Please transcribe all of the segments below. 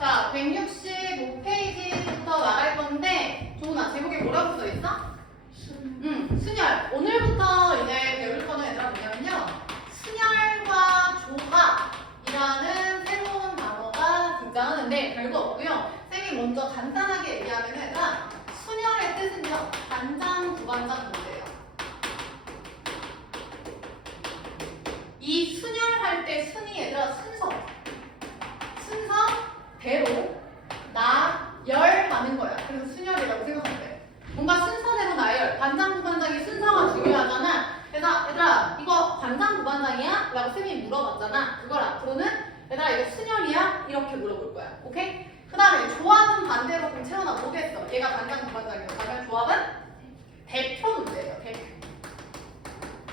자, 165페이지부터 나갈 건데, 조은아, 제목에 뭐라고 써 있어? 순열. 오늘부터 이제 배울 거는 얘들아 뭐냐면요. 순열과 조합이라는 새로운 단어가 등장하는데, 별거 없고요. 쌤이 먼저 간단하게 얘기하면 얘들아, 순열의 뜻은요, 반장, 부반장 문제예요. 이 순열할 때 순이 얘들아 순서대로 나열하는 거야. 그래서 순열이라고 생각하면 돼. 뭔가 순서대로 나열. 반장, 부반장이 순서가 중요하잖아. 그래서 얘들아 이거 반장, 부반장이야? 라고 쌤이 물어봤잖아. 그걸 앞으로는 얘들아 이거 순열이야? 이렇게 물어볼 거야. 오케이? 그 다음에 조합은 반대로 그럼 채원아 뭐겠어? 얘가 반장, 부반장이야. 그러면 조합은 대표 문제예요. 대표.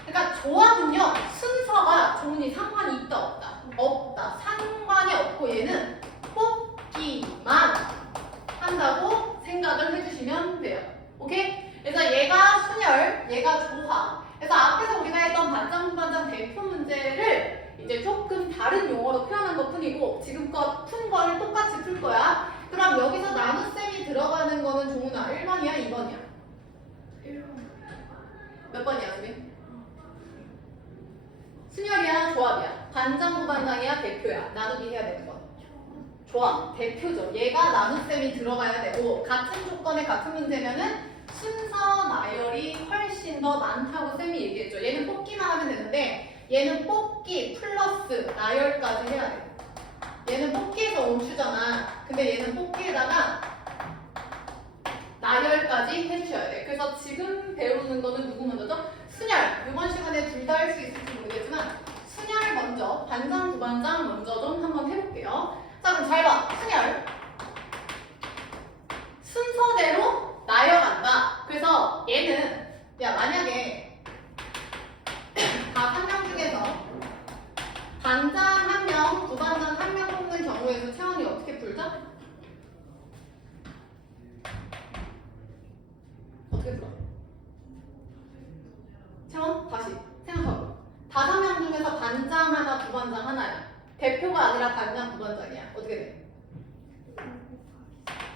그러니까 조합은요 순서가 조은이 상관이 있다 없다? 없다. 상관이 없고 얘는 뽑기만 한다고 생각을 해주시면 돼요. 오케이? 그래서 얘가 순열, 얘가 조합. 그래서 앞에서 우리가 했던 반장, 부반장 대표 문제를 이제 조금 다른 용어로 표현한 것 뿐이고 지금껏 푼 거를 똑같이 풀 거야. 그럼 여기서 나눗셈이 들어가는 거는 조은아 1번이야? 2번이야? 1번. 몇 번이야 수빈? 순열이야? 조합이야? 반장, 부반장이야? 대표야? 나누기 해야 되는 거. 조합, 대표죠. 얘가 나눗셈이 들어가야 되고 같은 조건에 같은 문제면은 순서 나열이 훨씬 더 많다고 쌤이 얘기했죠. 얘는 뽑기만 하면 되는데 얘는 뽑기 플러스 나열까지 해야 돼. 얘는 뽑기에서 멈추잖아. 근데 얘는 뽑기에다가 나열까지 해주셔야 돼. 그래서 지금 배우는 거는 누구 먼저죠? 순열. 이번 시간에 둘 다 할 수 있을지 모르겠지만 순열 먼저, 반장, 부반장 먼저 좀 한번 해볼게요. 자, 그럼 잘 봐. 순열. 순서대로 나열한다. 그래서 얘는 야 만약에 다 3명 중에서 반장 1명, 부반장 1명 뽑는 경우에서 채원이 어떻게 풀죠? 어떻게 풀어? 채원 다시 생각하고 5명 중에서 반장 하나, 부반장 하나야. 대표가 아니라 반장, 부반장이야. 어떻게 돼?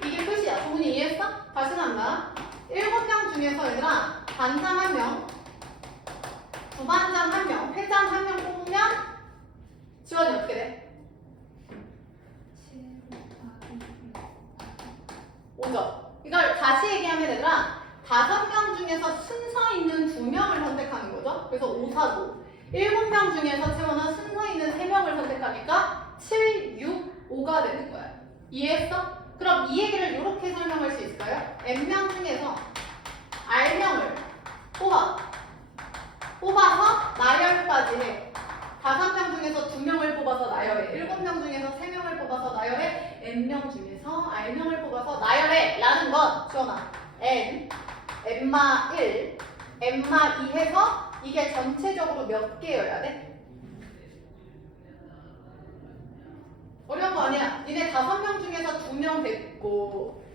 이게 끝이야. 조은이 이해했어? 다시 간다. 7명 중에서 얘들아 반장 1명, 부반장 1명, 회장 1명 뽑으면 지원이 어떻게 돼? 5점. 이걸 다시 얘기하면 얘들아 5명 중에서 순서 있는 2명을 선택하는 거죠. 그래서 5, 4도. 7명 중에서 채원아 순서 있는 3명을 선택하니까 7, 6, 5가 되는 거야. 이해했어? 그럼 이 얘기를 이렇게 설명할 수 있을까요? N명 중에서 R명을 뽑아서 나열까지 해. 5명 중에서 2명을 뽑아서 나열해. 7명 중에서 3명을 뽑아서 나열해. N명 중에서 R명을 뽑아서 나열해. 라는 건 지원아 N, N마 1, N마 2 해서 이게 전체적으로 몇 개여야 돼? 어려운 거 아니야. 니네 5명 중에서 2명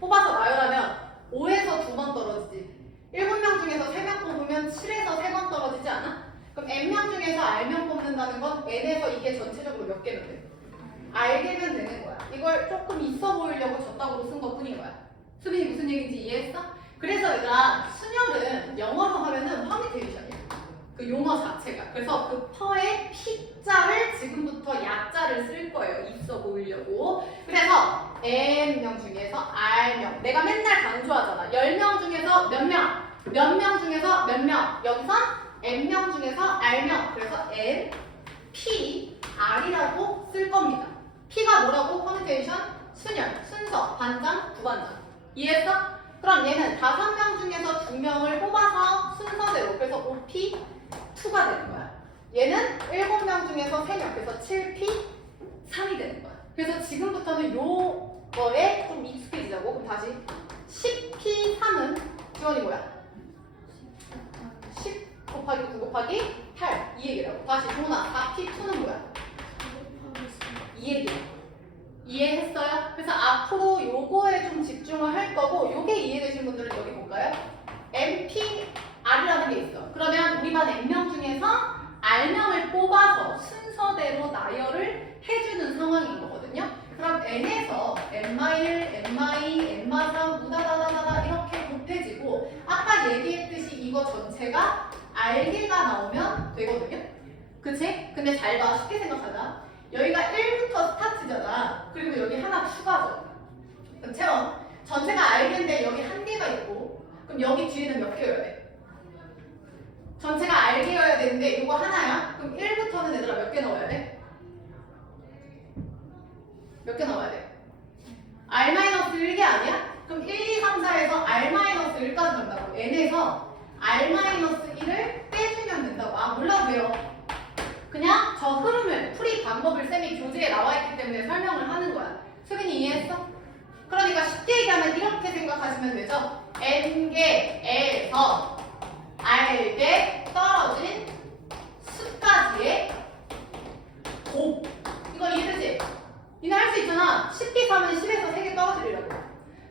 뽑아서 나열하면 5에서 2번 떨어지지. 7명 중에서 3명 뽑으면 7에서 3번 떨어지지 않아? 그럼 N명 중에서 R명 뽑는다는 건 N에서 이게 전체적으로 몇 개면 돼? R개면 되는 거야. 이걸 조금 있어 보이려고 저따구로 쓴 것 뿐인 거야. 수빈이 무슨 얘기인지 이해했어? 그래서 얘들아 순열은 영어로 하면은 퍼미테이션이야. 그 용어 자체가. 그래서 그 퍼의 P자를 지금부터 약자를 쓸 거예요. 있어 보이려고. 그래서 N명 중에서 R명. 내가 맨날 강조하잖아. 10명 중에서 몇 명? 몇 명 중에서 몇 명? 여기서 N명 중에서 R명. 그래서 N, P, R이라고 쓸 겁니다. P가 뭐라고? 퍼미테이션, 순열, 순서, 반장, 부반장. 이해했어? 그럼 얘는 5명 중에서 2명을 뽑아서 순서대로. 그래서 5P, 2가 되는 거야. 얘는 7명 중에서 3명. 그래서 7P, 3이 되는 거야. 그래서 지금부터는 요거에 좀 익숙해지자고. 그럼 다시 10P, 3은 지원이 뭐야? 10 곱하기 9 곱하기 8. 이 얘기라고. 다시 조은아 4P, 2는 뭐야? 이 얘기야. 이해했어요? 그래서 앞으로 요거에 좀 집중을 할 거고 요게 이해되신 분들은 여기 볼까요? MP, R이라는 게 있어. 그러면 우리 반 N명 중에서 R명을 뽑아서 순서대로 나열을 해주는 상황인 거거든요. 그럼 N에서 전체가 알개가 나오면 되거든요. 그치? 근데 잘 봐. 쉽게 생각하자. 여기가 1부터 스타트잖아. 그리고 여기 하나 추가죠. 그럼 채원. 전체가 알개인데 여기 한 개가 있고 그럼 여기 뒤에는 몇 개여야 돼? 전체가 알개여야 되는데 이거 하나야? 그럼 1부터는 얘들아 몇 개 넣어야 돼? 몇 개 넣어야 돼? R-1개 아니야? 그럼 1, 2, 3, 4에서 R-1까지 간다고. n에서 R-1을 빼주면 된다고. 아 몰라도 돼요. 그냥 저 흐름을, 풀이 방법을 쌤이 교재에 나와 있기 때문에 설명을 하는 거야. 수빈이 이해했어? 그러니까 쉽게 얘기하면 이렇게 생각하시면 되죠. n개에서 r개 떨어진 수까지의 곱. 이거 이해되지? 니네 할 수 있잖아. 10p3은 10에서 3개 떨어뜨리라고.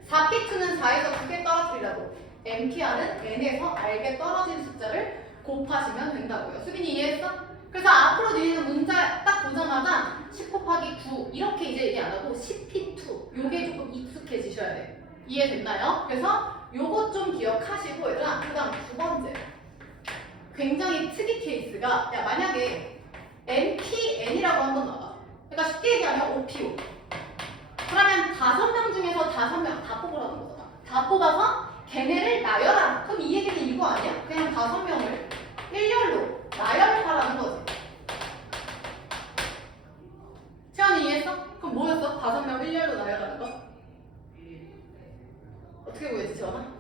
4p2는 4에서 2개 떨어뜨리라고. mpr은 n에서 r개 떨어진 숫자를 곱하시면 된다고요. 수빈이 이해했어? 그래서 앞으로 니네는 문자 딱 보자마자 10 곱하기 9 이렇게 이제 얘기 안 하고 10p2 요게 조금 익숙해지셔야 돼. 이해됐나요? 그래서 요거 좀 기억하시고 얘들아 그 다음 두 번째 굉장히 특이 케이스가 야 만약에 NPN이라고 한번 나와. 그러니까 쉽게 얘기하면 OPO. 그러면 5명 중에서 5명 다 뽑으라는 거잖아. 다 뽑아서 걔네를 나열하라. 그럼 이 얘기는 이거 아니야? 그냥 5명을 일렬로 나열하라는 거지. 채원이 이해했어? 그럼 뭐였어? 5명 일렬로 나열하는 거? 어떻게 구했지 채원아?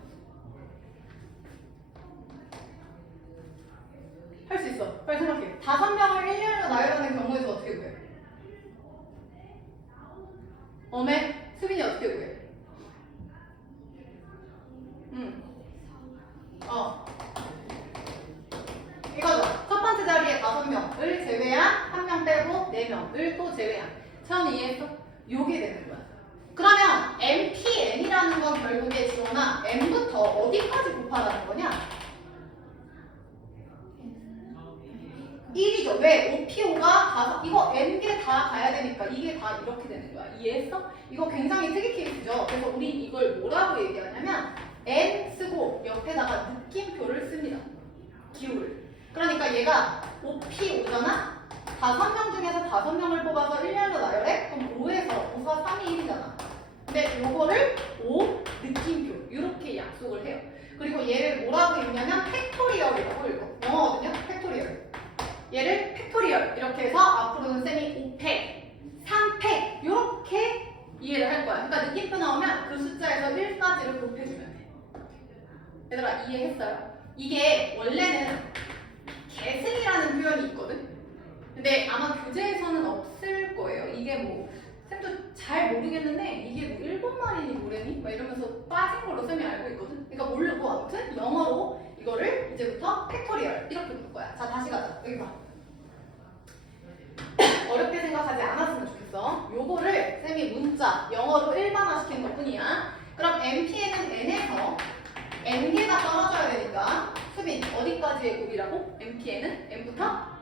할 수 있어. 빨리 생각해. 5명을 일렬로 나열하는 경우에서 어떻게 구해? 어메? 수빈이 어떻게 구해? 이거죠. 첫 번째 자리에 5명을 제외한 1명 빼고 4명을 또 제외한. 채원이 이해했어? 요게 되는 거야. 그러면 MPN이라는 건 결국에 지원아 N부터 어디까지 곱하라는 거냐? 1이죠. 왜? OPO가 이거 N개 다 가야 되니까 이게 다 이렇게 되는 거야. 이해했어? 이거 굉장히 특이 케이스죠. 그래서 우리 이걸 뭐라고 얘기하냐면 N 쓰고 옆에다가 느낌표를 씁니다. 기호를. 그러니까 얘가 OPO잖아? 5명 중에서 5명을 뽑아서 1렬로 나열해? 그럼 5에서 5가 3이 1이잖아. 근데 요거를 5 느낌표 이렇게 약속을 해요. 그리고 얘를 뭐라고 읽냐면 팩토리얼이라고 읽어. 영어거든요. 팩토리얼. 얘를 팩토리얼 이렇게 해서 앞으로는 쌤이 5팩, 3팩 이렇게 이해를 할 거야. 그러니까 느낌표 나오면 그 숫자에서 1까지를 곱해주면 돼. 얘들아 이해했어요? 이게 원래는 계승이라는 표현이 있거든? 근데 아마 교재에서는 없을 거예요. 이게 뭐 쌤도 잘 모르겠는데 이게 뭐 일본말이니 뭐래니? 막 이러면서 빠진 걸로 쌤이 알고 있거든? 그러니까 모르고 아무튼 영어로 이거를 이제부터 팩토리얼 이렇게 부를 거야. 자 다시 가자. 여기 봐. 어렵게 생각하지 않았으면 좋겠어. 요거를 쌤이 문자 영어로 일반화시킨 것뿐이야. 그럼 MPN은 N에서 N개가 떨어져야 되니까 수빈 어디까지의 곱이라고? MPN은 N부터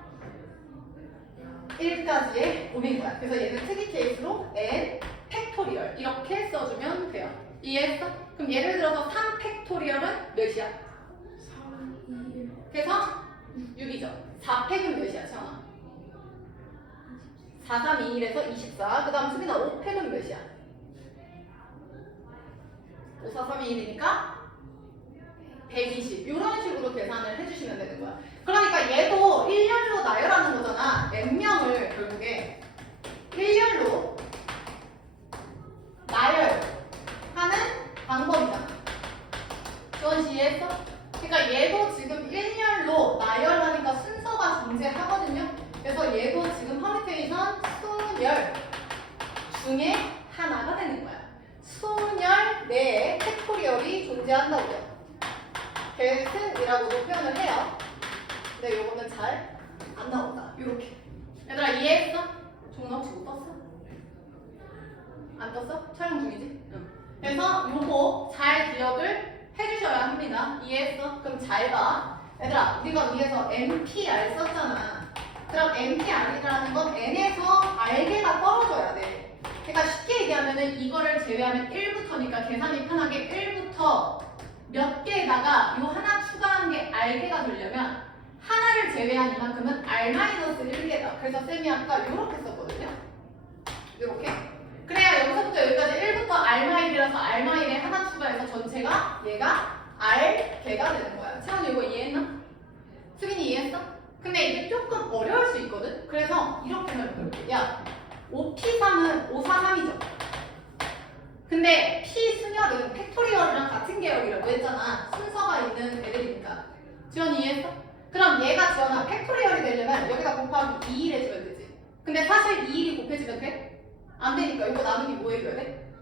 1까지의 곱인 거야. 그래서 얘는 특이 케이스로 N 팩토리얼 이렇게 써주면 돼요. 이해했어? 그럼 예를 들어서 3 팩토리얼은 몇이야? 3, 2, 그래서 6이죠. 4팩은 몇이야, 채원아? 4, 3, 2, 1에서 24. 그 다음 수빈아 5팩은 몇이야? 5, 4, 3, 2, 1이니까 120. 이런 식으로 계산을 해주시면 되는 거야. 그러니까 얘도 1열로 나열하는 거잖아. n명을 결국에 1열로 나열하는 방법이잖아. 지원 씨 이해했어? 그러니까 얘도 지금 1열로 나열하니까 순서가 존재하거든요. 그래서 얘도 지금 퍼뮤테이션 순열 중에 하나가 되는 거야. 순열 내에 팩토리얼이 존재한다고요. 계승이라고도 표현을 해요. 근데 요거는 잘 안 나온다. 요렇게. 얘들아 이해했어? 종은 혹시 못 떴어? 안 떴어? 촬영 중이지? 응. 그래서 요거 잘 기억을 해주셔야 합니다. 이해했어? 그럼 잘 봐. 얘들아 우리가 위에서 NPR 썼잖아. 그럼 NPR이라는 건 N에서 R개가 떨어져야 돼. 그러니까 쉽게 얘기하면은 이거를 제외하면 1부터니까 계산이 편하게 1부터 몇 개에다가 요 하나 추가한 게 R개가 되려면 하나를 제외한 이만큼은 R-1개다. 그래서 쌤이 아까 요렇게 썼거든요. 요렇게. 그래야 여기서부터 여기까지 1부터 R-1이라서 R-1에 하나 추가해서 전체가 얘가 R개가 되는 거야. 채원이 이거 이해했나? 수빈이 이해했어? 근데 이게 조금 어려울 수 있거든? 그래서 이렇게 해볼게. 야, 5P3은 543이죠? 근데 P 순열은 팩토리얼이랑 같은 계열이라고 했잖아. 순서가 있는 애들이니까. 지원이 이해했어? 그럼 얘가 지원아 팩토리얼이 되려면 여기다 곱하기 2일 해줘야 되지. 근데 사실 2일이 곱해지면 돼? 안 되니까 이거 나누기 뭐 해줘야 돼?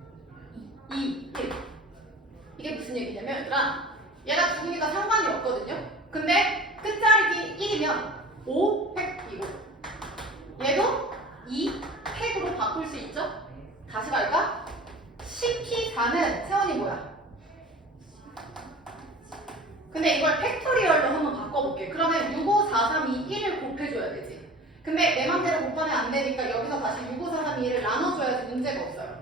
2, 1. 이게 무슨 얘기냐면 얘들아 얘가 죽으니까 상관이 없거든요. 근데 끝자리기 1이면 5 팩이고 얘도 2 팩으로 바꿀 수 있죠? 다시 갈까? 10P4는 세원이 뭐야? 근데 이걸 팩토리얼로 한번 바꿔볼게. 그러면 6, 5, 4, 3, 2, 1을 곱해줘야 되지. 근데 내 맘대로 곱하면 안 되니까 여기서 다시 6, 5, 4, 3, 2, 1을 나눠줘야지 문제가 없어요.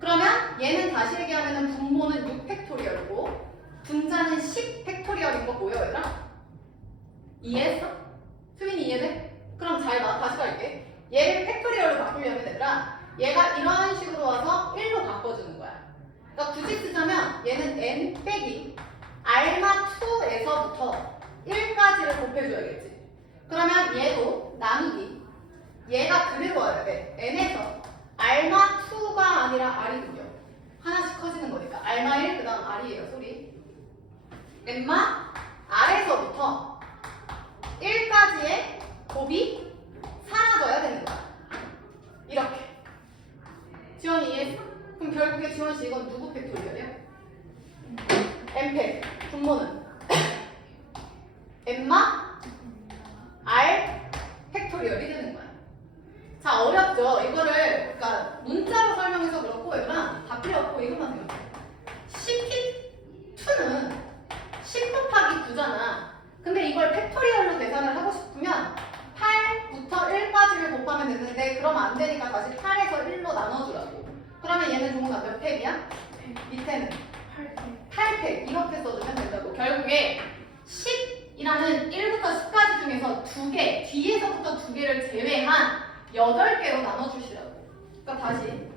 그러면 얘는 다시 얘기하면 분모는 6 팩토리얼이고 분자는 10 팩토리얼인 거 보여 얘들아? 이해했어? 수빈이 이해돼? 그럼 잘 봐. 다시 갈게. 얘를 팩토리얼로 바꾸려면 얘들아 얘가 이런 식으로 와서 1로 바꿔주는 거야. 그러니까 굳이 쓰자면 얘는 n 빼기 알마2에서부터 1까지를 곱해줘야겠지. 그러면 얘도 나누기 얘가 그대로 와야 돼. n에서 알마2가 아니라 r이군요. 하나씩 커지는 거니까 알마1 그 다음 r이에요. 소리 n마 r에서부터 1까지의 곱이 사라져야 되는 거야. 이렇게. 지원이 이해했어? 그럼 결국에 지원씨 이건 누구 팩토리얼이야? n팩. 분모는 n마 r 팩토리얼이 되는 거야. 자, 어렵죠? 이거를 그러니까 문자로 설명해서 그렇고 얘랑 다 필요 없고 이것만 생각해. 10p2는 10 곱하기 9잖아. 근데 이걸 팩토리얼로 계산을 하고 싶으면 8부터 1까지를 곱하면 되는데 그러면 안 되니까 다시 8에서 1로 나눠주라고. 그러면 얘는 종우가 몇 팩이야? 밑에는 8팩 이렇게 써주면 된다고. 결국에 10이라는 1부터 10까지 중에서 2개, 뒤에서부터 2개를 제외한 8개로 나눠주시라고. 그러니까 다시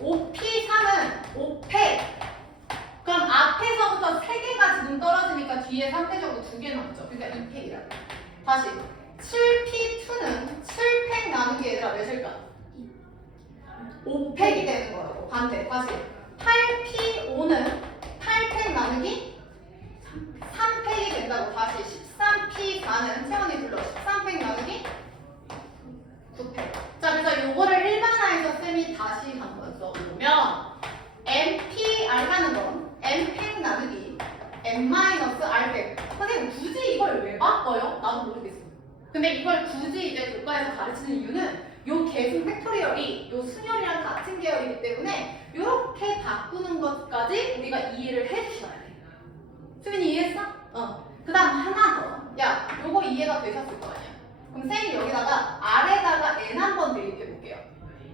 5P3은 5팩. 그럼 앞에서부터 3개가 지금 떨어지니까 뒤에 상대적으로 2개 남죠. 그러니까 2팩이라고. 다시 7P2는 7팩 나누기 얘들아 몇일까? 5팩이 되는 거라고. 반대. 다시 8P5는 8팩 나누기 3팩이 된다고. 다시 13P4는 채원이 불러. 13팩 나누기 9팩. 자, 그래서 요거를 일반화해서 쌤이 다시 한번 써보면 NPR라는 건 N팩 나누기 N-R팩. 선생님 굳이 이걸 왜 바꿔요? 나도 모르겠어. 근데 이걸 굳이 이제 교과에서 가르치는 이유는 요 계승 팩토리얼이 요 순열이랑 같은 계열이기 때문에 이렇게 바꾸는 것까지 우리가 이해를 해주셔야 돼. 수빈이 이해했어? 그 다음 하나 더. 야, 요거 이해가 되셨을 거 아니야? 그럼 쌤이 여기다가 R에다가 N 한번 대입해 볼게요.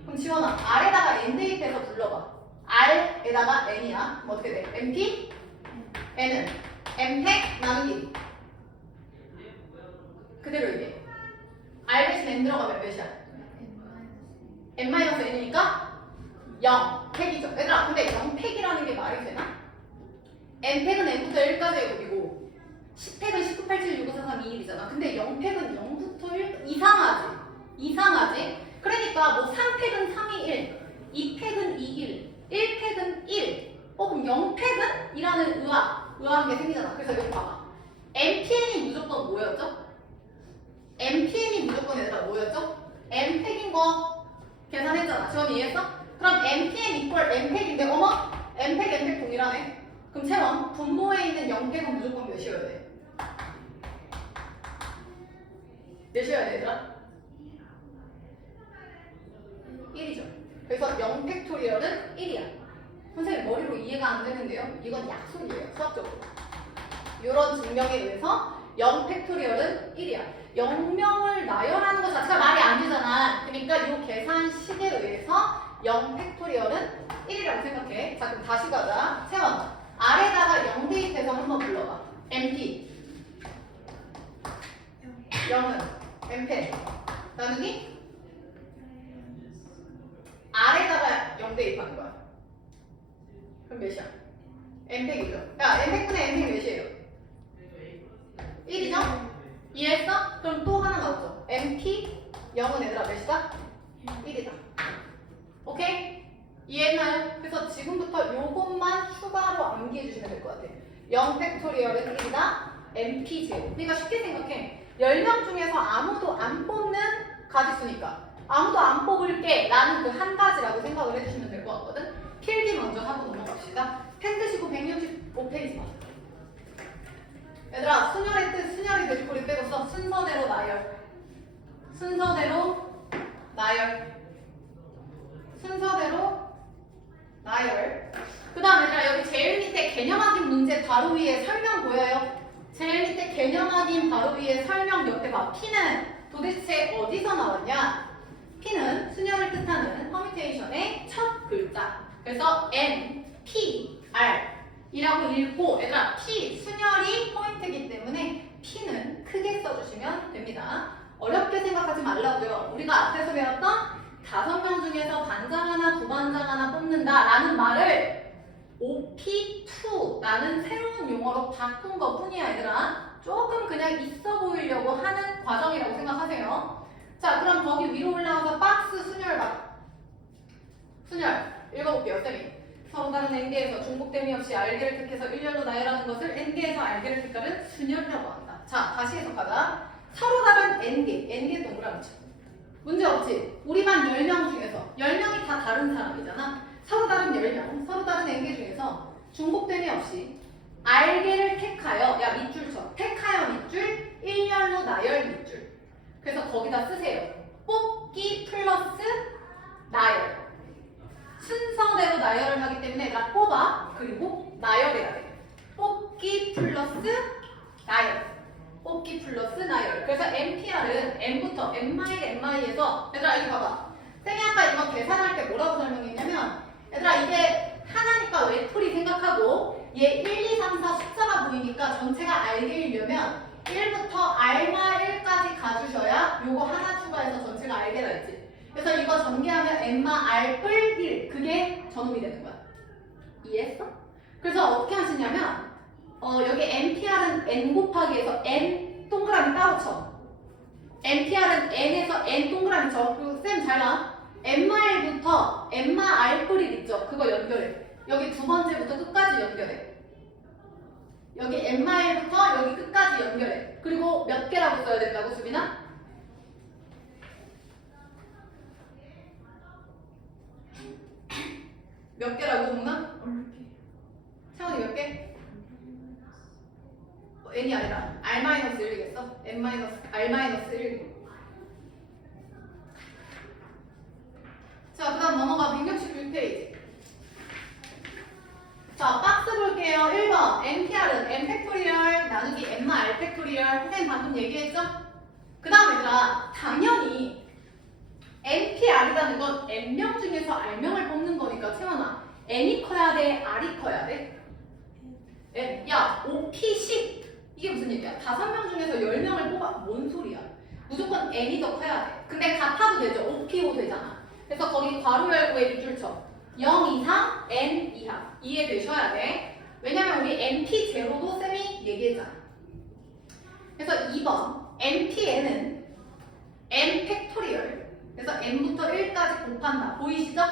그럼 지원아, R에다가 N 대입해서 불러봐. R에다가 N이야. 그럼 어떻게 돼? NP? N은 N팩 나누기 그대로 얘기해. R 대신 N 들어가면 몇이야? N-N이니까 0 팩이죠. 얘들아 근데 0팩이라는 게 말이 되나? N팩은 N부터 1까지의 곱이고 10팩은 19, 87, 65, 43, 21이잖아. 근데 0팩은 0부터 1 이상하지? 이상하지? 그러니까 뭐 3팩은 3, 2, 1 2팩은 2, 1 1팩은 1 그럼 0팩은? 이라는 의아한 게 생기잖아. 그래서 여기 봐봐. NPN이 무조건 뭐였죠? NPN이 무조건 얘들아 뭐였죠? N팩인 거 계산했잖아. 지원이 이해했어? 그럼 NPN 이퀄 N팩인데 어머? N팩 N팩 동일하네. 그럼 채원 분모에 있는 0팩은 무조건 몇이어야 돼? 몇이어야 돼 얘들아? 1이죠. 그래서 0팩토리얼은 1이야. 선생님 머리로 이해가 안 되는데요? 이건 약속이에요. 수학적으로. 이런 증명에 의해서 0팩토리얼은 1이야. 0명을 나열하는 것 자체가 말이 안 되잖아. 그러니까 이 계산식에 의해서 0팩토리얼은 1이라고 생각해. 자 그럼 다시 가자. 채원 R에다가 0 대입해서 한번 불러봐. MP 0은 MP 나누기 R에다가 0 대입하는 거야. 그럼 몇이야? M팩이죠. 야, M팩분의 M팩 몇이에요? 1이죠? 이해했어? 그럼 또 하나 나오죠. MP 0은 얘들아 몇이다? 1이다. 오케이? 이해했나요? 그래서 지금부터 요것만 추가로 암기해 주시면 될 것 같아요. 0 팩토리얼은 1이다. MP 제곱. 그러니까 쉽게 생각해. 10명 중에서 아무도 안 뽑는 가지수니까 아무도 안 뽑을게 라는 그 한 가지라고 생각을 해주시면 될 것 같거든. 필기 먼저 하고 넘어갑시다. 펜 드시고 165페이지 봐. 얘들아, 순열의 뜻, 순열이 돼지꼬리 빼고 써. 순서대로 나열. 순서대로 나열. 순서대로 나열. 그 다음 얘들아, 여기 제일 밑에 개념 확인 문제 바로 위에 설명 보여요? 제일 밑에 개념 확인 바로 위에 설명 옆에 봐. P는 도대체 어디서 나왔냐? P는 순열을 뜻하는 퍼뮤테이션의 첫 글자. 그래서 M, P, R 이라고 읽고 얘들아 P, 순열이 포인트이기 때문에 P는 크게 써주시면 됩니다. 어렵게 생각하지 말라고요. 우리가 앞에서 배웠던 5명 중에서 반장 하나, 부반장 하나 뽑는다 라는 말을 OP2라는 새로운 용어로 바꾼 것 뿐이야 얘들아. 조금 그냥 있어 보이려고 하는 과정이라고 생각하세요. 자, 그럼 거기 위로 올라가서 박스 순열 봐. 순열 읽어볼게요 쌤이. 서로 다른 N개에서 중복됨이 없이 R개를 택해서 일렬로 나열하는 것을 N개에서 R개를 택하는 순열이라고 한다. 자, 다시 해석하자. 서로 다른 N개 동그라미 쳐. 문제 없지? 우리 반 10명 중에서 10명이 다 다른 사람이잖아. 서로 다른 10명, 서로 다른 N개 중에서 중복됨이 없이 R개를 택하여, 야 밑줄 쳐. 택하여 밑줄, 일렬로 나열 밑줄. 그래서 거기다 쓰세요. 뽑기 플러스 나열. 순서대로 나열을 하기 때문에 나 뽑아 그리고 나열해야 돼. 뽑기 플러스 나열. 뽑기 플러스 나열. 그래서 MPR은 M부터 M-MI에서 얘들아 이거 봐봐. 쌤이 아까 이거 계산할 때 뭐라고 설명했냐면 얘들아 이게 하나니까 외톨이 생각하고 얘 1, 2, 3, 4 숫자가 보이니까 전체가 R개이려면 1부터 R마1까지 가주셔야 요거 하나 추가해서 전체가 R개가 있지. 그래서 이거 전개하면 M마 R 뿔 1 그게 전음이 되는 거야. 이해했어? 그래서 어떻게 하시냐면 여기 NPR은 N 곱하기 해서 N 동그라미 따로 쳐. NPR은 N에서 N 동그라미 쳐. 그리고 쌤 잘 봐. M마 1부터 M마 R 뿔 1 있죠? 그거 연결해. 여기 두 번째부터 끝까지 연결해. 여기 M마 1부터 여기 끝까지 연결해. 그리고 몇 개라고 써야 된다고 수빈아? 몇 개라고 정나? 차원이 몇 개? n이 아니라 R-1이겠어? R-1. 자, 그 다음 넘어가 166페이지. 자, 박스 볼게요. 1번 NPR은 M 팩토리얼 나누기 M마 R 팩토리얼. 선생님 방금 얘기했죠? 그 다음 얘들아 당연히 NPR이라는 건 N명 중에서 R명을 뽑는 거니까 채원아 N이 커야 돼? R이 커야 돼? N. 야 OP10 이게 무슨 얘기야? 5명 중에서 10명을 뽑아. 뭔 소리야? 무조건 N이 더 커야 돼. 근데 같아도 되죠. OP5 되잖아. 그래서 거기 괄호 열고에 밑줄 쳐. 0 이상, N 이하. 이해되셔야 돼. 왜냐면 우리 NP0도 쌤이 얘기했잖아. 그래서 2번 NPN은 N 팩토리얼. 그래서 N부터 1까지 곱한다. 보이시죠?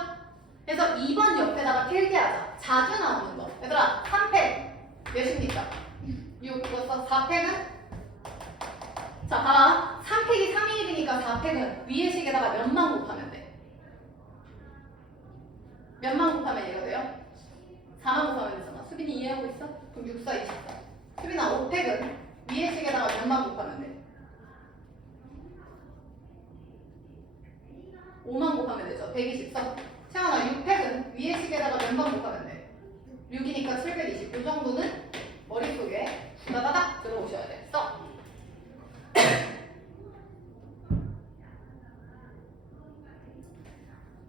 그래서 2번 옆에다가 필기하자. 자주 나오는 거. 얘들아 3팩 몇입니까? 6 이거 써. 4팩은? 자 봐봐. 3팩이 3일이니까 4팩은 위에 식에다가 몇만 곱하면 돼? 몇만 곱하면 얘가 돼요? 4만 곱하면 되잖아. 수빈이 이해하고 있어? 그럼 6, 4, 24. 수빈아 5팩은 위에 식에다가 몇만 곱하면 돼? 5만 곱하면 되죠. 124. 채원아 6팩은 위에 식에다가 몇만 곱하면 돼? 6이니까 720. 이 정도는 머릿속에 다다닥 들어오셔야 돼. 써.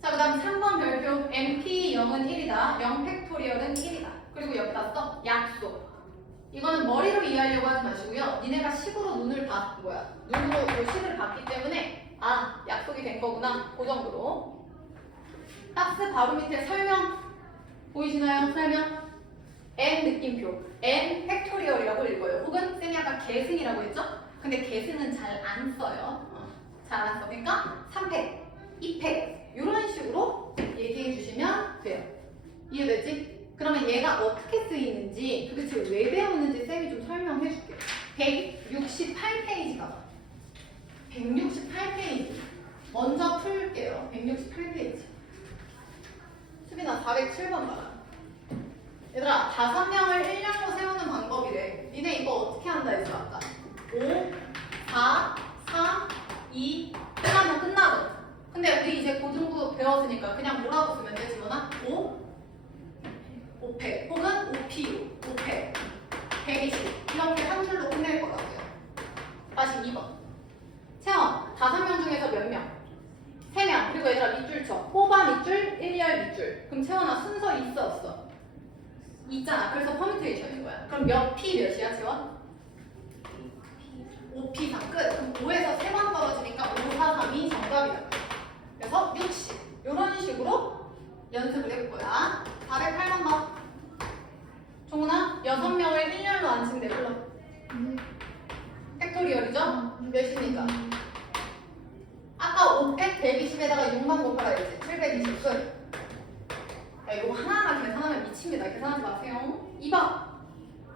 자, 그 다음 3번 별표 MP 0은 1이다. 0 팩토리얼은 1이다. 그리고 여기다 써 약속. 이거는 머리로 이해하려고 하지 마시고요. 니네가 식으로 눈으로 이 식을 봤기 때문에 아 약속이 된 거구나 그 정도로. 박스 바로 밑에 설명 보이시나요? 설명. n 느낌표 n 팩토리얼이라고 읽어요. 혹은 쌤이 아까 계승이라고 했죠? 근데 계승은 잘 안 써요. 잘 안 써. 그러니까 3팩, 2팩 이런 식으로 얘기해 주시면 돼요. 이해되지? 그러면 얘가 어떻게 쓰이는지 도대체 왜 배우는지 쌤이 좀 설명해 줄게요. 168페이지 가봐. 168페이지. 먼저 풀게요. 168페이지. 수빈아 407번 봐라. 얘들아 5명을 1렬로 세우는 방법이래. 니네 이거 어떻게 한다 했어 아까? 5, 4, 3, 2 끝나면 끝나죠? 근데 우리 이제 고등부 배웠으니까 그냥 뭐라고 쓰면 돼 지원아? 5팩 혹은 5PU 5팩 120 이렇게 한 줄로 끝낼 거라고요. 다시 2번 채원 5명 중에서 몇 명? 3명. 그리고 얘들아 밑줄 쳐. 뽑아 밑줄 1열 밑줄. 그럼 채원아 순서 있어 없어? 있잖아. 그래서 퍼뮤테이션인 거야. 그럼 몇 P 몇이야 채원? 5P 3 끝. 그럼 5에서 3번 떨어지니까 5, 4, 3이 정답이다. 그래서 60 이런 식으로 연습을 해볼 거야. 408번 봐. 종훈아 6명을 1렬로 앉힌대. 불러. 팩토리얼이죠? 몇이니까? 아까 5팩 120에다가 6만 곱하라 했지. 720 끝. 야, 이거 하나하나 계산하면 미칩니다. 계산하지 마세요. 2번.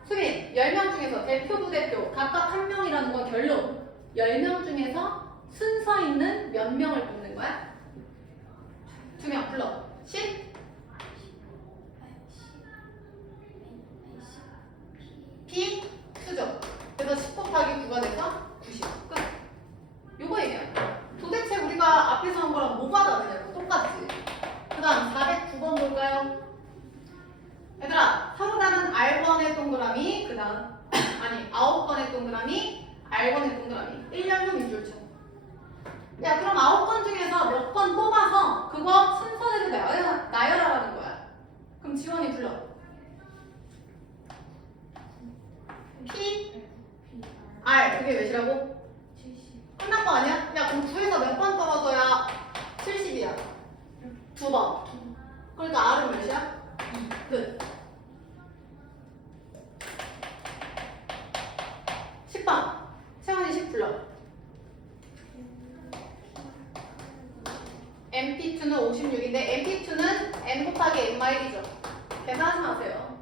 수빈 10명 중에서 대표 부대표 각각 1명이라는 건 결론. 10명 중에서 순서 있는 몇 명을 뽑는 거야? 2명 불러. 10? P 수죠. 그래서 10 곱하기 9가 돼서 90. 끝. 요거 얘기야. 도대체 우리가 앞에서 한 거랑 뭐가 다르냐고. 똑같지. 그 다음 409번 볼까요? 얘들아 서로 다른 R번의 동그라미 그 다음 아니 9번의 동그라미 R번의 동그라미 1렬로 밑줄 쳐. 야 그럼 9번 중에서 몇 번 뽑아서 그거 순서대로 나열하라는 거야. 그럼 지원이 불러. P R 그게 몇이라고? 70 끝난 거 아니야? 야 그럼 9에서 몇 번 떨어져야 70이야? 2번. 그러니까 R은 몇이야? 2. 끝. 10번. 세원이 10 불러. MP2는 56인데 MP2는 N 곱하기 N-1이죠. 계산하지 마세요.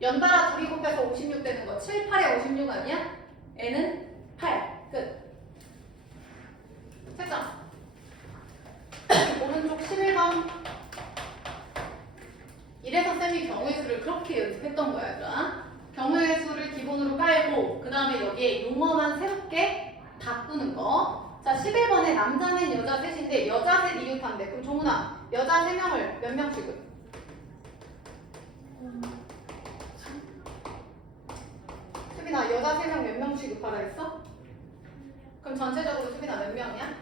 연달아 둘이 곱해서 56 되는 거. 7, 8에 56 아니야? N은 8. 끝. 됐죠? 오른쪽 11번. 이래서 쌤이 경우의 수를 그렇게 연습했던 거야, 얘들아. 경우의 수를 기본으로 깔고 그 다음에 여기에 용어만 새롭게 바꾸는 거. 자, 11번에 남자 셋, 여자 셋인데 여자 셋 이웃한대. 그럼 종훈아, 여자 3명을 몇 명 취급? 수빈아, 여자 3명 몇 명 취급하라 했어? 그럼 전체적으로 수빈아 몇 명이야?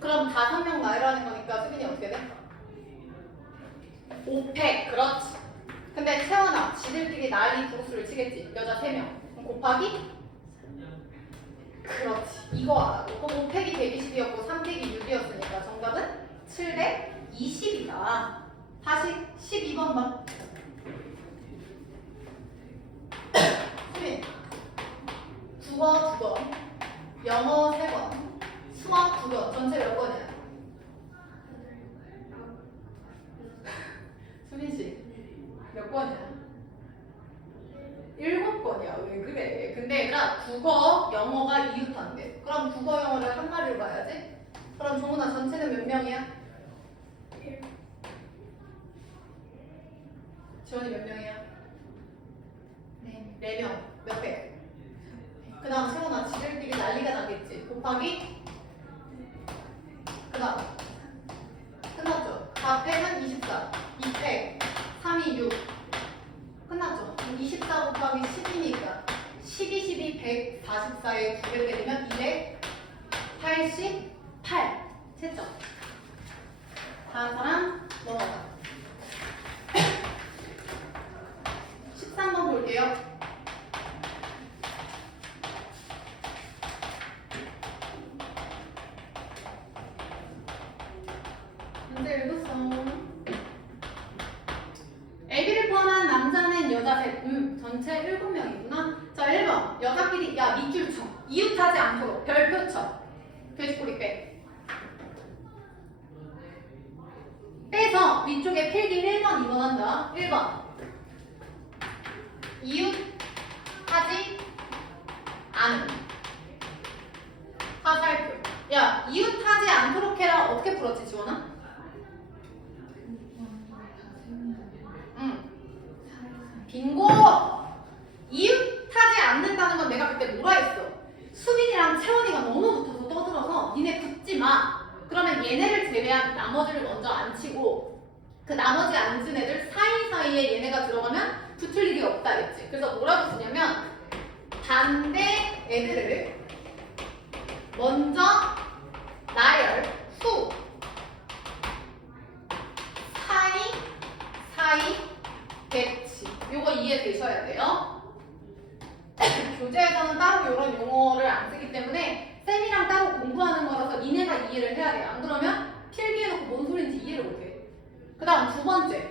그럼 5명 나열하는 거니까 수빈이 어떻게 돼? 5팩, 그렇지. 근데 채원아, 지들끼리 난리 부르스를 치겠지. 여자 3명. 그럼 곱하기? 그렇지. 이거 알아도. 그럼 5팩이 120이었고 3팩이 6이었으니까 정답은 720이다. 다시 12번 봐. 수빈. 국어 2번, 영어 3번, 수학 2번. 전체 몇 번이야? 수빈 씨, 몇 번이야? 7번이야. 왜 그래? 근데 얘들아, 국어, 영어가 이웃한대. 그럼 국어, 영어를 한 마리로 봐야지. 그럼 종훈아, 전체는 몇 명이야? 지원이 몇 명이야? 네. 4명. 몇 배? 그 다음 세원아, 지들끼리 난리가 나겠지. 곱하기? 그 다음 끝났죠? 4팩은 24, 2팩 3이 6 끝났죠? 24 곱하기 10이니까 12, 12, 144에 2배 때리면 288 됐죠? 다음 사람 넘어가. 볼게요. 문제 읽었어. AB를 포함한 남자는 여자 셋. 전체 7명이구나. 자, 1번. 여자끼리, 야, 밑줄 쳐. 이웃하지 않도록. 별표 쳐. 돼지꼬리 빼. 빼서 위쪽에 필기 1번, 2번 한다. 1번. 이웃하지 않은. 화살표. 야, 이웃하지 않도록 해라. 어떻게 풀었지, 지원아? 빙고! 이웃하지 않는다는 건 내가 그때 뭐라 했어? 수빈이랑 채원이가 너무 붙어서 떠들어서 니네 붙지 마. 그러면 얘네를 제외한 나머지를 먼저 안 치고 그 나머지 앉은 애들 사이사이에 얘네가 들어가면 붙을 일이 없다 했지. 그래서 뭐라고 쓰냐면 반대 애들을 먼저 나열 후 사이 배치. 요거 이해되셔야 돼요. 교재에서는 따로 이런 용어를 안 쓰기 때문에 쌤이랑 따로 공부하는 거라서 니네가 이해를 해야 돼. 안 그러면 필기해놓고 뭔 소리인지 이해를 못해. 그 다음 두 번째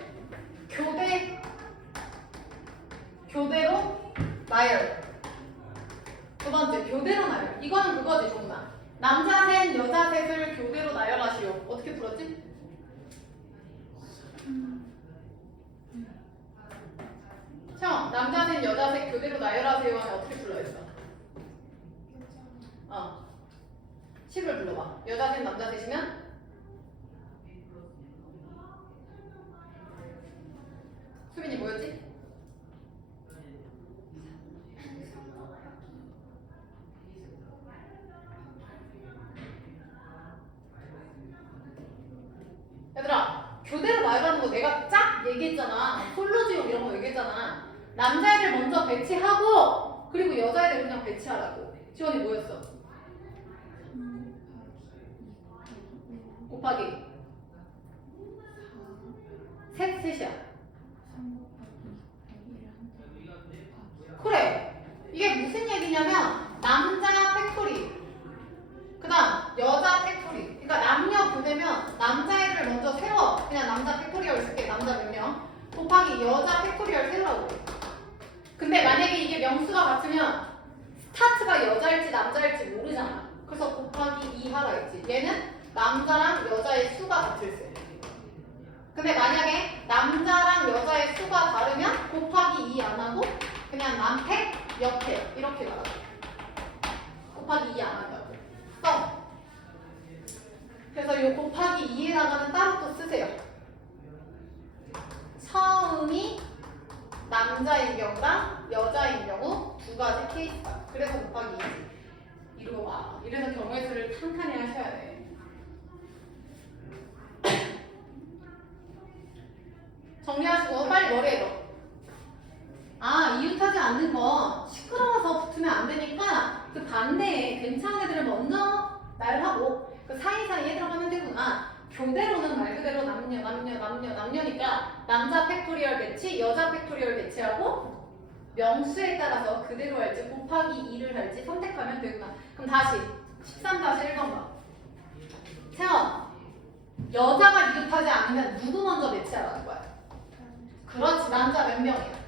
교대로 나열. 두 번째 교대로 나열. 이거는 그거지 정말. 남자 셋 여자 셋을 교대로 나열하시오. 어떻게 풀었지? 형, 남자 셋 여자 셋 교대로 나열하세요 하면 어떻게 불러있어? 식을 불러봐. 여자 셋 남자 셋이면? 수빈이 뭐였지? 얘들아, 교대로 나열하는 거 내가 쫙 얘기했잖아. 솔로지옥 이런 거 얘기했잖아. 남자애들 먼저 배치하고 그리고 여자애들 그냥 배치하라고. 지원이 뭐였어? 곱하기 셋이야. 그래. 이게 무슨 얘기냐면 남자 팩토리 그 다음 여자 팩토리. 그러니까 남녀 교대면 남자애들 먼저 세워. 그냥 남자 팩토리얼 쓸게. 남자 몇 명 곱하기 여자 팩토리얼 세우라고. 근데 만약에 이게 명수가 같으면 스타트가 여자일지 남자일지 모르잖아. 그래서 곱하기 2 하라 했지. 얘는 남자랑 여자의 수가 같을 때. 근데 만약에 남자랑 여자의 수가 다르면 곱하기 2 안 하고 그냥 남팩, 여팩 이렇게 나가요. 곱하기 2 안 한다고. 써. 그래서 요 곱하기 2에다가는 따로 또 쓰세요. 처음이 남자인 경우랑 여자인 경우 두 가지 케이스다. 그래서 곱하기 2지. 이러고 봐. 이래서 경우의 수를 탄탄히 하셔야 돼. 정리하시고 빨리 머리에 넣어. 이웃하지 않는 거 시끄러워서 붙으면 안 되니까 그 반대에 괜찮은 애들을 먼저 나열하고 그 사이사이에 들어가면 되구나. 교대로는 말 그대로 남녀니까 남자 팩토리얼 배치, 여자 팩토리얼 배치하고 명수에 따라서 그대로 할지 곱하기 2를 할지 선택하면 되구나. 그럼 다시 13-1번 봐. 채원, 여자가 이웃하지 않으면 누구 먼저 배치하라는 거야? 그렇지. 남자 몇 명이야?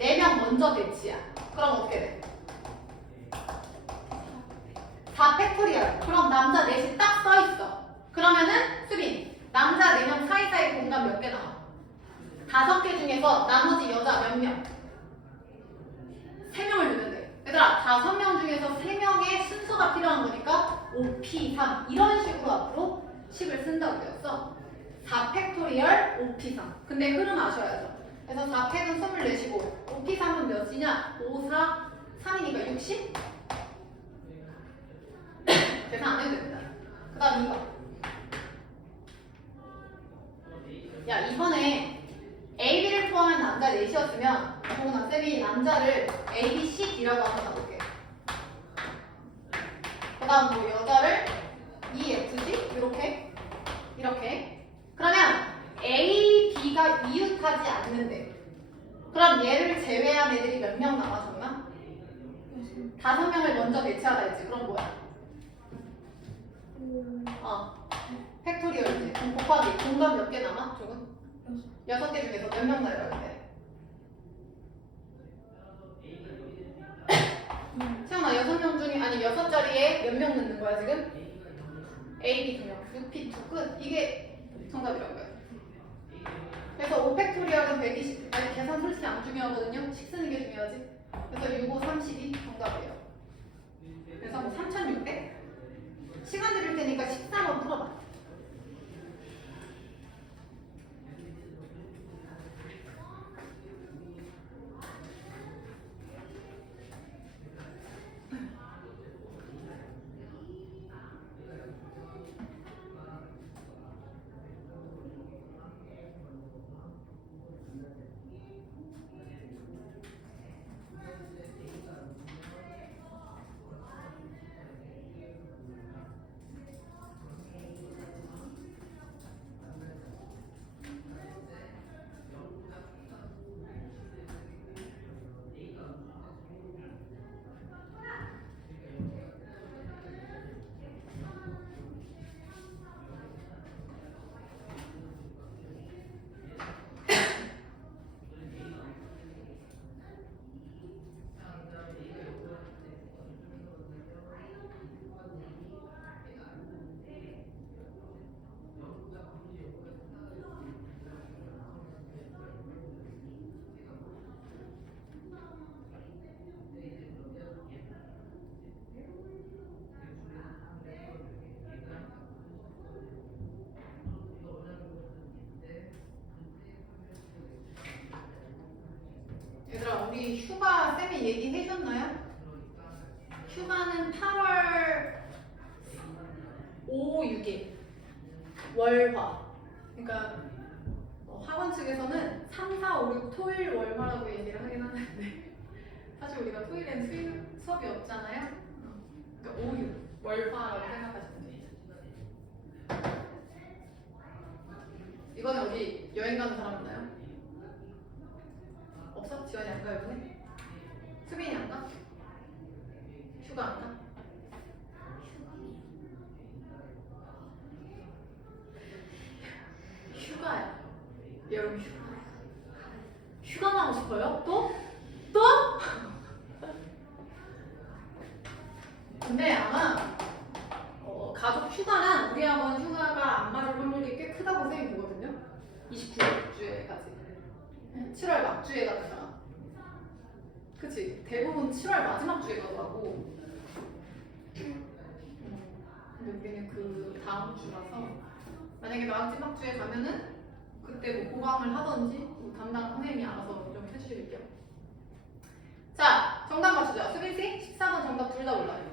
4명 먼저 배치야. 그럼 어떻게 돼? 4팩토리얼. 그럼 남자 넷이 딱 써있어. 그러면은 수빈, 남자 4명 사이사이 공간 몇 개 나와? 5개 중에서 나머지 여자 몇 명? 3명을 넣으면 돼. 얘들아, 5명 중에서 3명의 순서가 필요한 거니까 5P3 이런 식으로 앞으로 식을 쓴다고 되었어. 4팩토리얼 5P3. 근데 흐름 아셔야죠. 그래서 4팩은 24시고 5P3은 몇이냐? 5, 4, 3이니까 60? 계산 안 해도 됩니다. 그 다음 2번. 야, 이번에 A, B를 포함한 남자 넷이었으면 정훈아 쌤이 남자를 A, B, C, D라고 한번 가볼게. 그 다음 뭐 여자를 E, F, G 이렇게 그러면 A, B가 이웃하지 않는데 그럼 그럼 얘를 제외한 애들이 몇 명 남아 정나? 5명을 먼저 배치하라 했지. 그럼 뭐야? 팩토리얼이지. 그럼 곱하기 공간 몇 개 남아? 조금? 6개 중에서 몇 명 나열할 때? 채원아 6명 중에 아니 6자리에 몇 명 넣는 거야 지금? A, B 2명 6P2 끝. 이게 정답이라고요. 그래서 5팩토리얼은 120 아니 계산 솔직히 안 중요하거든요. 식 쓰는 게 중요하지. 그래서 6, 5, 32 정답이에요. 그래서 뭐 3600? 시간 드릴 테니까 13번 풀어봐. 얘들아 우리 휴가 쌤이 얘기해줬나요? 휴가는 8월 5, 6일 월화. 그러니까 학원 측에서는 3, 4, 5, 6 토일 월화라고 얘기를 하긴 하는데 사실 우리가 토일엔 수업이 없잖아요. 그러니까 5, 6 월화라고 생각하시면 돼요. 이번에 어디 여행 가는 사람 있나요? 없어? 지원이 안 가요 이번에? 수빈이 안 가? 휴가 안 가? 휴가야. 여러분 휴가 나고 싶어요? 또? 또? 근데 아마 가족 휴가랑 우리 학원 휴가가 안 맞을 확률이 꽤 크다고 선생님이 보거든요. 29주에까지 7월 막주에 가다가 그치? 대부분 7월 마지막 주에 가더라고. 근데 우리는 그 다음 주라서 만약에 마지막 주에 가면은 그때 뭐 보강을 하던지 뭐 담당 선생님이 알아서 좀 해주실게요. 자, 정답 맞추자. 수빈씨 14번 정답 둘 다 몰라요.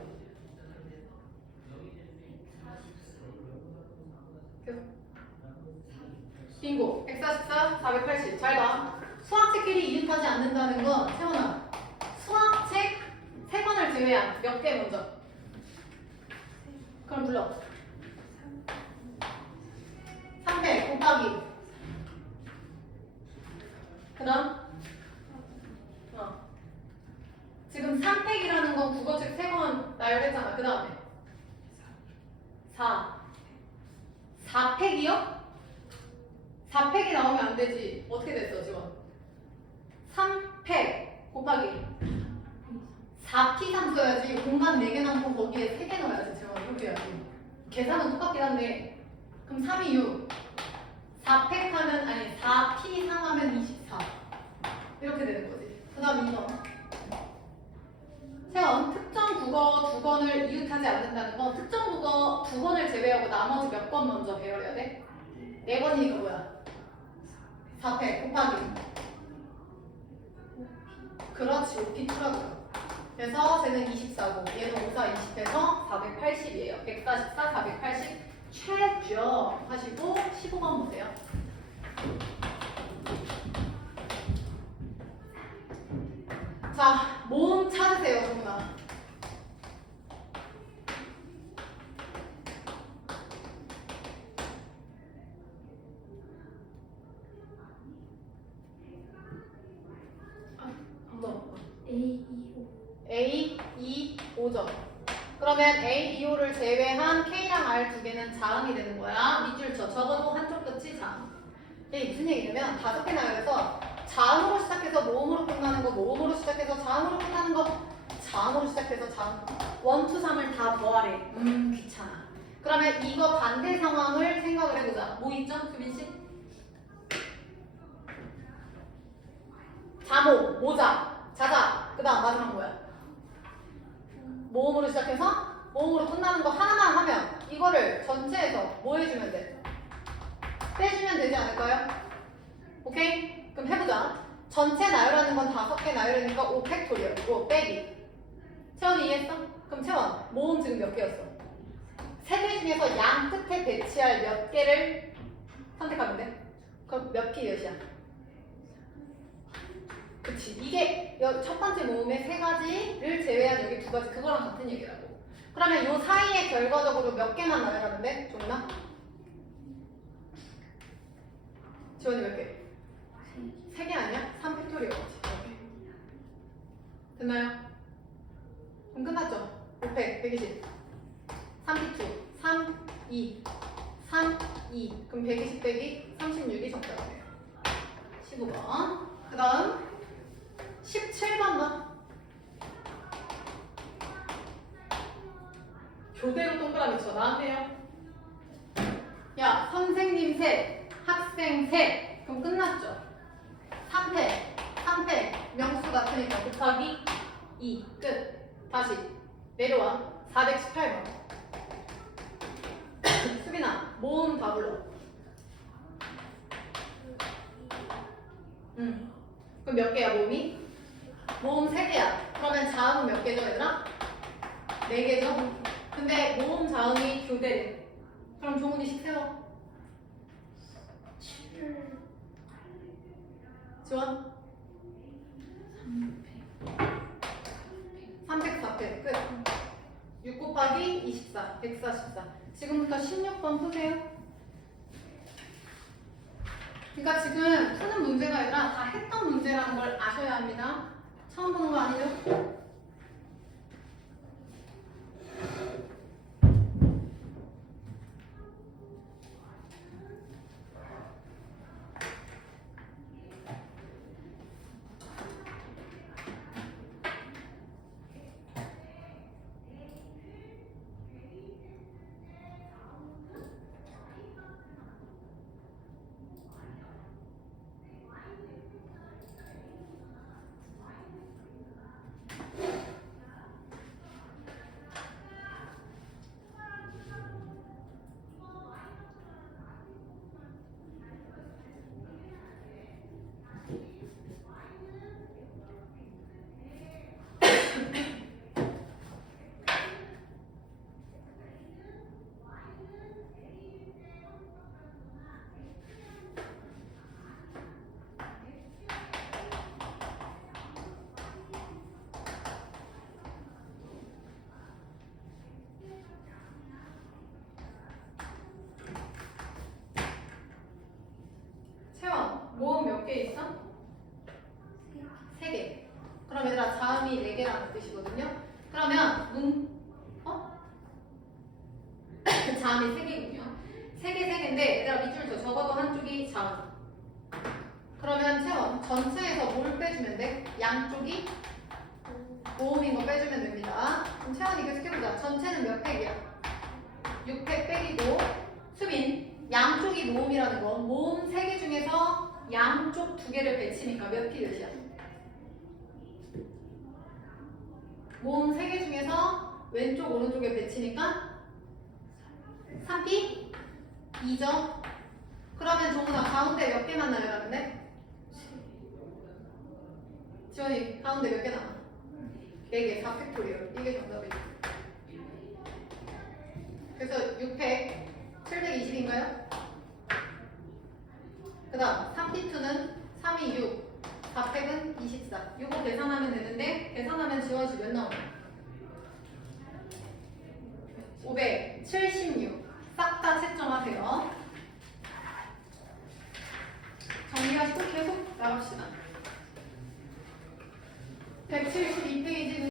빙고 144, 480. 잘 봐. 수학책끼리 이웃하지 않는다는 건 세원아 수학책 3권을 제외한 몇 개 먼저? 그럼 불러. 300 곱하기 그 다음 지금 3팩이라는 건 국어책 3권 나열했잖아. 그 다음에 4팩이요? 4팩이 나오면 안 되지. 어떻게 됐어 지원? 3팩 곱하기 4P3 써야지. 공간 4개 남고 거기에 3개 넣어야지. 지원 이렇게 해야지. 계산은 똑같긴 한데 그럼 3이 6 4팩 하면 아니 4P3 하면 24 이렇게 되는 거지. 그 다음 2번 세원 특정 국어 2권을 이웃하지 않는다는 건 특정 국어 2권을 제외하고 나머지 몇 권 먼저 배열해야 돼? 4권이니까 뭐야? 4팩 곱하기 그렇지 5P2라고요. 그래서 쟤는 24고 얘는 54, 20해서 480이에요. 144, 480 최죠 하시고 15번 보세요. 자, 모음 찾으세요, 정훈아. 5점. 그러면 A, B, O를 제외한 K랑 R 두 개는 자음이 되는 거야. 밑줄 쳐. 적어도 한쪽 끝이 자음. 이게 무슨 얘기냐면 5개 나열해서 자음으로 시작해서 모음으로 끝나는 거, 모음으로 시작해서 자음으로 끝나는 거, 자음으로 시작해서 자음. 1, 2, 3을 다 더하래. 귀찮아. 그러면 이거 반대 상황을 생각을 해보자. 뭐 있죠, 수빈 씨? 자모, 모자, 자자. 그 다음 마지막 뭐야? 모음으로 시작해서 모음으로 끝나는 거 하나만 하면 이거를 전체에서 뭐 해주면 돼? 빼주면 되지 않을까요? 오케이? 그럼 해보자. 전체 나열하는 건 5개 나열이니까 5 팩토리얼. 5 빼기. 채원이 이해했어? 그럼 채원, 모음 지금 몇 개였어? 3개 중에서 양 끝에 배치할 몇 개를 선택하면 돼? 그럼 몇 피 몇이야? 그치. 이게 첫 번째 모음의 3가지를 제외한 여기 2가지. 그거랑 같은 얘기라고. 그러면 요 사이에 결과적으로 몇 개만 나열하면 돼? 종나? 지원이 몇 개? 3개 아니야? 3팩토리얼이지. 됐나요? 그럼 끝났죠? 5팩, 120. 3P2, 3, 2, 3, 2. 그럼 120 빼기 36이 정답이에요. 15번. 그 다음 17번 봐. 교대로 동그라미 쳐. 나한테요. 야, 선생님 셋, 학생 셋. 그럼 끝났죠? 3패, 3패. 명수 같으니까 곱하기 2. 끝. 다시 내려와. 418번. 수빈아, 모음 다 불러. 그럼 몇 개야, 모음이? 모음 3개야. 그러면 자음은 몇 개죠, 얘들아? 4개죠? 근데 모음 자음이 교대래. 그럼 종훈이 식 세워. 지원? 304회 끝. 6 곱하기 24, 144. 지금부터 16번 푸세요. 그러니까 지금 푸는 문제가 아니라 다 했던 문제라는 걸 아셔야 합니다. 처음 보는 거 아니죠? 모음 몇 개 있어? 3개. 그럼 얘들아 자음이 4개라는 뜻이거든요. 그러면 자음이 3개군요. 3개인데 얘들아 밑줄 쳐. 적어도 한쪽이 자음. 그러면 채원 전체에서 뭘 빼주면 돼? 양쪽이 모음인 거 빼주면 됩니다. 그럼 채원이 계속 해보자. 전체는 몇 팩이야? 6팩 빼기고. 수빈 양쪽이 모음이라는 건 모음 3개 중에서 양쪽 2개를 배치니까 몇 피 몇이야? 모음 3개 중에서 왼쪽 오른쪽에 배치니까 3피 2죠? 그러면 종훈아 가운데 몇 개만 나열하면 돼? 지원이 가운데 몇 개 남아? 4개 4팩토리얼. 이게 정답이죠. 그래서 6팩 720인가요? 그 다음 3P2는 3이 6, 4팩은 24. 이거 계산하면 되는데 계산하면 지원씨 몇 나오냐? 576. 싹 다 채점하세요. 정리하시고 계속 나갑시다. 172페이지